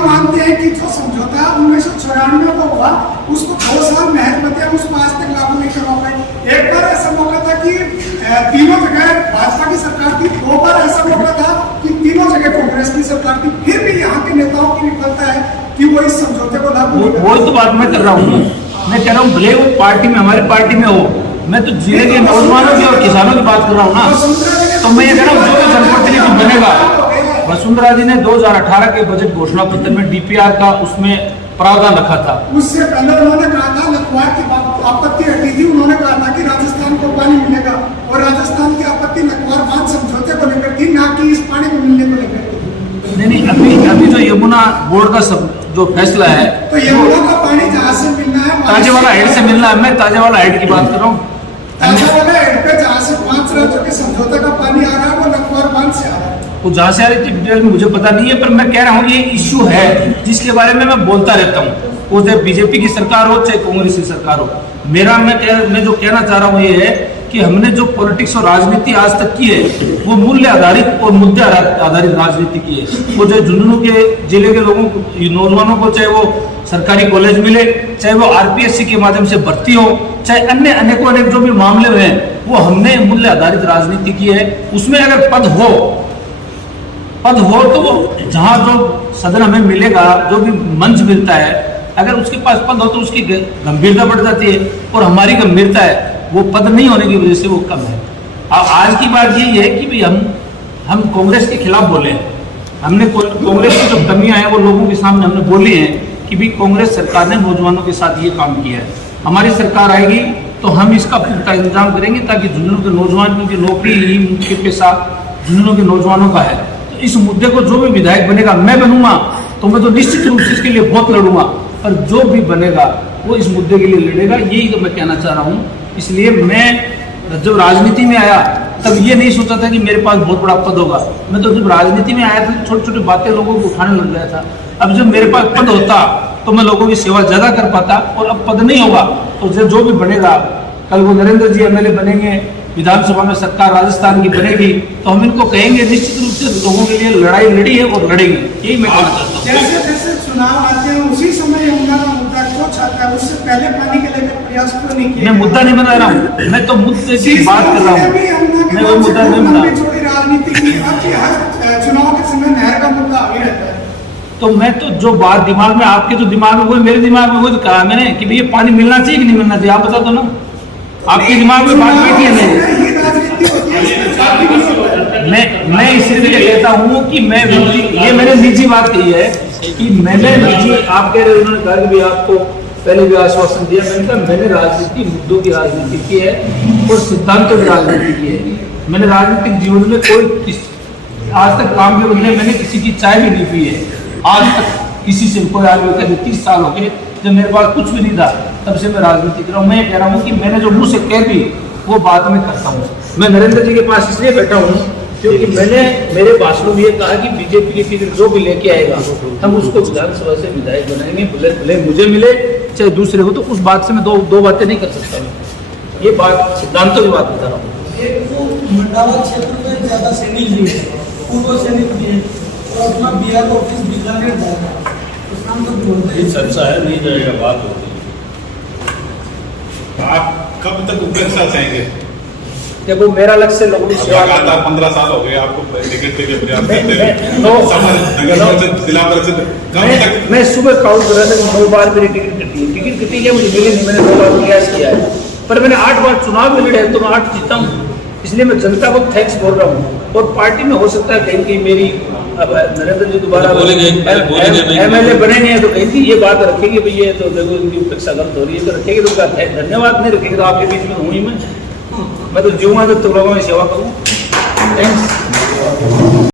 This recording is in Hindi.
हम मानते हैं कि जो समझौता 1994 को हुआ उसको 2 साल महत्व दिया, उसको आज तक लागू नहीं करवा पाए। एक बार ऐसा मौका था कि तीनों जगह भाजपा की सरकार थी, 2 बार ऐसा मौका था कि तीनों जगह कांग्रेस की सरकार थी, फिर भी यहाँ के नेताओं की विफलता है कि वो इस समझौते को लागू। वो तो बात मैं कर रहा हूँ, मैं कह रहा हूँ भले वो पार्टी में हमारी पार्टी में हो, मैं तो जिले के नौजवानों की और किसानों की बात कर रहा हूँ ना। तो मैं ये कह रहा हूँ जो भी जनप्रतिनिधि बनेगा, वसुंधरा जी ने 2018 के बजट घोषणा पत्र में डीपीआर का उसमें प्रावधान रखा था। उससे पहले उन्होंने कहा था लखवाड़ की आपत्ति हटी थी, उन्होंने कहा था कि राजस्थान को पानी मिलेगा और राजस्थान की आपत्ति लखवाड़ बांध समझौते को लेकर थी, ना कि इस पानी को मिलने को लेकर। नहीं, अभी जो यमुना बोर्ड का जो फैसला है, तो यमुना का पानी जहाँ से मिलना है ताजेवाला हेड से मिलना है। मैं ताजेवाला हेड की बात कर रहा हूँ। ताजेवाला हेड पे जहाँ से 5 राज्यों के समझौते का पानी आ रहा है वो लखवाड़ बांध से आ रहा है। वो जहाँ से आ रही थी डिटेल में मुझे पता नहीं है, पर मैं कह रहा हूँ ये इश्यू है जिसके बारे में मैं बोलता रहता हूँ, वो चाहे बीजेपी की सरकार हो चाहे कांग्रेस की सरकार हो। मैं जो कहना चाह रहा हूँ ये है कि हमने जो पॉलिटिक्स और राजनीति आज तक की है वो मूल्य आधारित और मुद्दे आधारित राजनीति की है। वो जो झुंझुनू के जिले के लोगों को, नौजवानों को, चाहे वो सरकारी कॉलेज मिले, चाहे वो आरपीएससी के माध्यम से भर्ती हो, चाहे अन्य अनेक जो भी मामले हुए हैं, वो हमने मूल्य आधारित राजनीति की है। उसमें अगर पद हो तो वो जहाँ जो सदन हमें मिलेगा, जो भी मंच मिलता है, अगर उसके पास पद हो तो उसकी गंभीरता बढ़ जाती है, और हमारी गंभीरता है वो पद नहीं होने की वजह से वो कम है। अब आज की बात यही है कि भाई हम कांग्रेस के खिलाफ बोले, हमने कांग्रेस की जो कमियां हैं वो लोगों के सामने हमने बोली हैं कि भाई कांग्रेस सरकार ने नौजवानों के साथ ये काम किया है, हमारी सरकार आएगी तो हम इसका पूरा इंतजाम करेंगे ताकि झुंझुनू के नौजवान, क्योंकि नौकरी ही मुख्य पेशा झुंझुनू के नौजवानों का है, तो इस मुद्दे को जो भी विधायक बनेगा, मैं बनूंगा तो मैं तो निश्चित रूप से इसके लिए बहुत लड़ूंगा, पर जो भी बनेगा वो इस मुद्दे के लिए लड़ेगा, यही तो मैं कहना चाह रहा हूँ। इसलिए मैं जब राजनीति में आया तब ये नहीं सोचा था कि मेरे पास बहुत बड़ा पद होगा। मैं तो जब राजनीति में आया था छोटी छोटी बातें लोगों को उठाने लग गया था। अब जब मेरे पास पद होता तो मैं लोगों की सेवा ज्यादा कर पाता, और अब पद नहीं होगा तो जो भी बनेगा, कल वो नरेंद्र जी एमएलए बनेंगे, विधानसभा में सरकार राजस्थान की बनेगी, तो हम इनको कहेंगे निश्चित रूप से लोगों के लिए लड़ाई लड़ी है और लड़ेंगे, यही मैं कहना चाहता हूँ। जैसे जैसे चुनाव आते हैं उसी समय यमुना का मुद्दा क्यों छाता है, उससे पहले पानी के लेकर प्रयास क्यों नहीं किया? मैं मुद्दा नहीं बना रहा हूँ, मैं तो मुद्दे की बात कर रहा हूँ, मैं वो मुद्दा नहीं बना। राजनीति की हर चुनाव के समय नहर का मुद्दा आगे रहता है। तो मैं तो जो बात दिमाग में, आपके जो दिमाग में, वो मेरे दिमाग में, वो कहा मैंने कि भैया पानी मिलना चाहिए कि नहीं मिलना चाहिए, आप बता दो ना, आपके दिमाग में बात बैठी है नहीं। मैं इसलिए कहता हूँ कि ये मैंने निजी बात कही है कि मैंने निजी, आप कह रहे हो उन्होंने कहा कि भाई आपको पहले भी आश्वासन दिया, मैंने कहा मैंने राजनीति, मुद्दों की राजनीति की है और सिद्धांतों की राजनीति की है। मैंने राजनीतिक जीवन में कोई आज तक काम के बदले मैंने किसी की चाय भी नहीं पी है, आज तक किसी से कोई आदमी कभी 30 साल हो गए जब मेरे पास कुछ भी नहीं था, तब से मैं राजनीति कर रहा हूँ। मैं कह रहा हूँ कि मैंने जो मुंह से कह दी वो बात मैं करता हूँ। मैं नरेंद्र जी के पास इसलिए बैठा हूँ क्योंकि मैंने मेरे भाषण में ये कहा कि बीजेपी की टिकट जो भी लेके आएगा हम उसको विधानसभा से विधायक बनाएंगे, भले मुझे मिले चाहे दूसरे को। तो उस बात से मैं दो बातें नहीं कर सकता, मैं ये बात सिद्धांतों की बात बता रहा हूँ। मंडावा क्षेत्र में ज्यादा सैनिक भी है, पूर्व सैनिक भी है, और अपना बिहार ऑफिस बीकानेर जाएगा, चर्चा है, नहीं जाएगा, बात होती है। आप कब तक उपेक्षा चाहेंगे? देखो मेरा लक्ष्य लोगों की सेवा करना। 15 साल हो गए आपको टिकट के लिए प्रयास करते हुए, नगर परिषद, जिला परिषद, कब तक? मैं सुबह काउंट कर रहा था कि 9 बार मेरी टिकट कटी है, मुझे मिली नहीं, मैंने 2 बार प्रयास किया है, पर मैंने 8 बार चुनाव में लड़े तो मैं 8 जीता हूँ। इसलिए मैं जनता को थैंक्स बोल रहा हूँ, और पार्टी में हो सकता है कहीं मेरी, अब नरेंद्र जी दोबारा एमएलए बनेंगे तो कहीं ये बात रखेंगे भाई ये तो देखो इनकी उपेक्षा गलत हो रही है, तो रखेंगे तो धन्यवाद नहीं रखेंगे तो आपके बीच में हूँ ही मैं तो जीऊँगा जब तक लोगों की सेवा करूँ। थैंक्स।